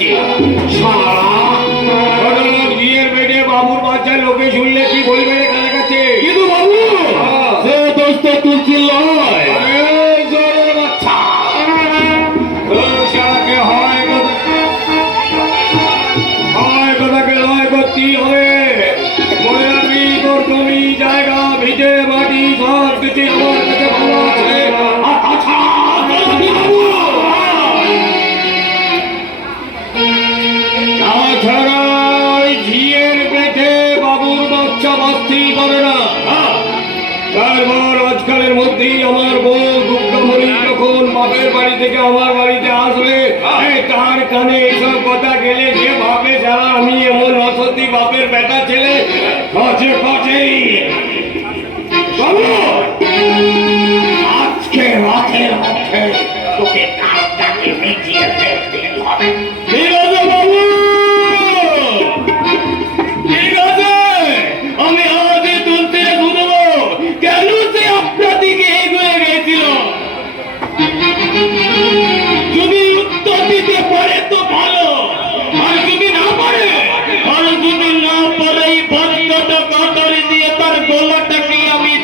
যাচ্ছে। বিয়ের বেডে বাবুর বাচ্চা লোকে শুনলে কি বলবে রে কাছে? কিন্তু বাবু সে দোস্ত তুলছি লয়। জায়গা ভিজে মাটি সব কিছু আমার কাছে ভালো আছে। তাছাড়া ঝিয়ের পেটে বাবুর বাচ্চা বাস্তি করে না। তারপর আজকালের মধ্যেই আমার বউ দুর্গামণি যখন বাপের বাড়ি থেকে আমার বাড়িতে আসলে তার কানে এইসব কথা গেলে যে ভাবে সারা আমি এমন অসত্যি বাপের বেটা ছেলে কাছে কাছেই। আজকে রাতের মধ্যে তোকে কাজটাকে মিটিয়ে ফেলতে হবে। ঠিক আছে বাবু, ঠিক আছে, আমি আজই তুলতে শুনবো কেন সে আপনার দিকে এগিয়ে গেছিল। যদি উত্তর দিতে পারে তো ভালো, আর যদি না পারে, আর যদি না পারে এই ভদ্রটা কাটারি দিয়ে তার গলাটাকে আমি